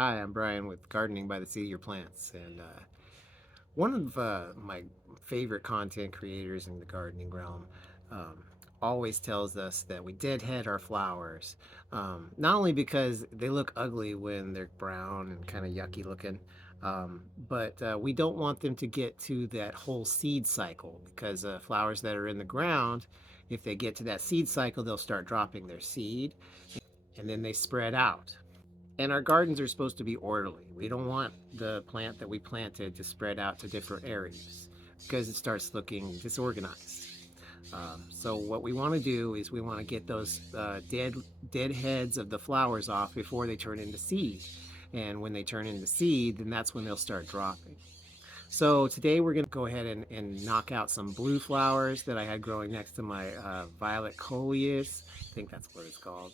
Hi, I'm Brian with Gardening by the Sea of Your Plants, and one of my favorite content creators in the gardening realm um, always tells us that we deadhead our flowers, not only because they look ugly when they're brown and kind of yucky looking, but we don't want them to get to that whole seed cycle because flowers that are in the ground, if they get to that seed cycle, they'll start dropping their seed and then they spread out. And our gardens are supposed to be orderly. We don't want the plant that we planted to spread out to different areas because it starts looking disorganized. So what we want to do is we want to get those dead heads of the flowers off before they turn into seed. And when they turn into seed, then that's when they'll start dropping. So today we're going to go ahead and knock out some blue flowers that I had growing next to my violet coleus. I think that's what it's called.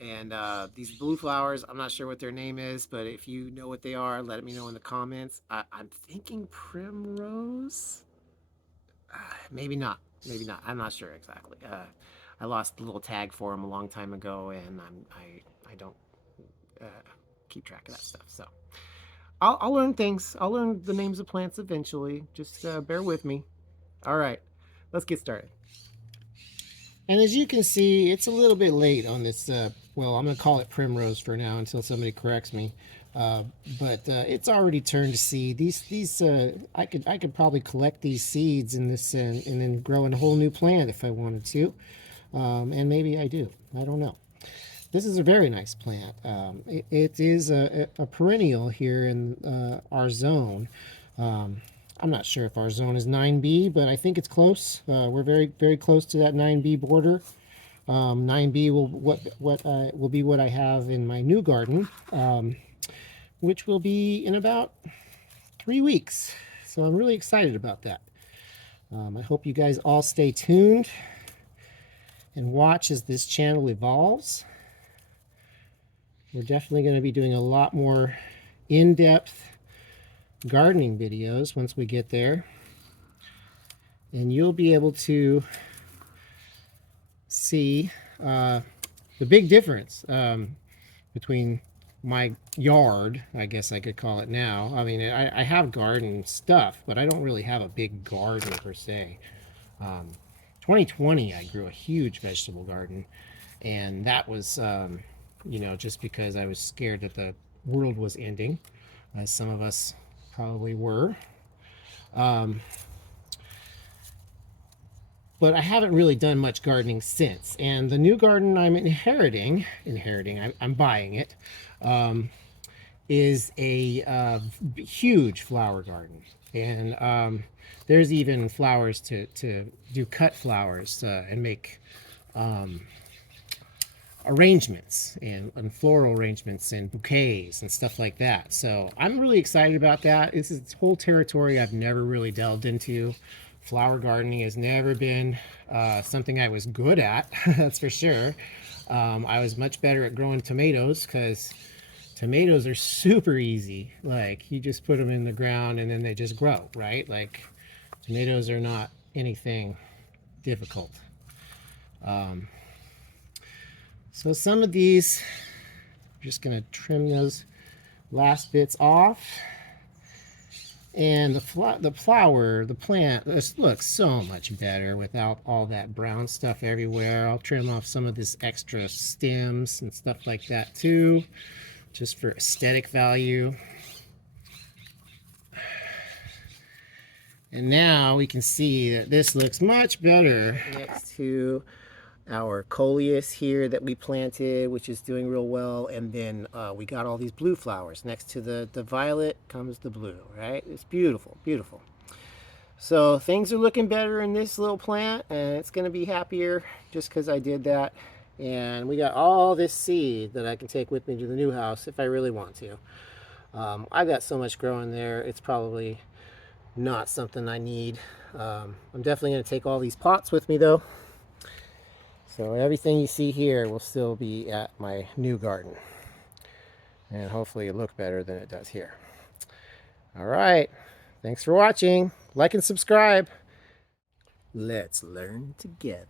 And these blue flowers, I'm not sure what their name is, but if you know what they are, let me know in the comments. I'm thinking primrose. Maybe not. Maybe not. I'm not sure exactly. I lost the little tag for them a long time ago, and I don't uh, keep track of that stuff. So I'll learn things. I'll learn the names of plants eventually. Just bear with me. All right, let's get started. And as you can see, it's a little bit late on this, well, I'm going to call it primrose for now until somebody corrects me. But it's already turned to seed. I could probably collect these seeds in this and then grow a whole new plant if I wanted to. And maybe I do. I don't know. This is a very nice plant. It is a perennial here in our zone. I'm not sure if our zone is 9B, but I think it's close. We're very, very close to that 9B border. 9B will be what I have in my new garden, which will be in about 3 weeks. So I'm really excited about that. I hope you guys all stay tuned and watch as this channel evolves. We're definitely going to be doing a lot more in-depth gardening videos once we get there, and you'll be able to see the big difference between my yard, I guess I could call it now. I mean, I have garden stuff, but I don't really have a big garden per se. 2020 I grew a huge vegetable garden, and that was you know, just because I was scared that the world was ending, as some of us probably were. But I haven't really done much gardening since. And the new garden I'm I'm buying it, is a huge flower garden. And there's even flowers to do cut flowers and make arrangements and floral arrangements and bouquets and stuff like that. So I'm really excited about that. This is whole territory I've never really delved into. Flower gardening has never been something I was good at, that's for sure. I was much better at growing tomatoes because tomatoes are super easy. Like, you just put them in the ground and then they just grow, right? Like, tomatoes are not anything difficult. So some of these, I'm just going to trim those last bits off. And the plant, this looks so much better without all that brown stuff everywhere. I'll trim off some of this extra stems and stuff like that too, just for aesthetic value. And now we can see that this looks much better next to our coleus here that we planted, which is doing real well. And then we got all these blue flowers. Next to the violet comes the blue, right? It's beautiful, beautiful. So things are looking better in this little plant, and it's going to be happier just because I did that. And we got all this seed that I can take with me to the new house if I really want to. I've got so much growing there, it's probably not something I need. I'm definitely going to take all these pots with me though. So everything you see here will still be at my new garden. And hopefully it'll look better than it does here. All right. Thanks for watching. Like and subscribe. Let's learn together.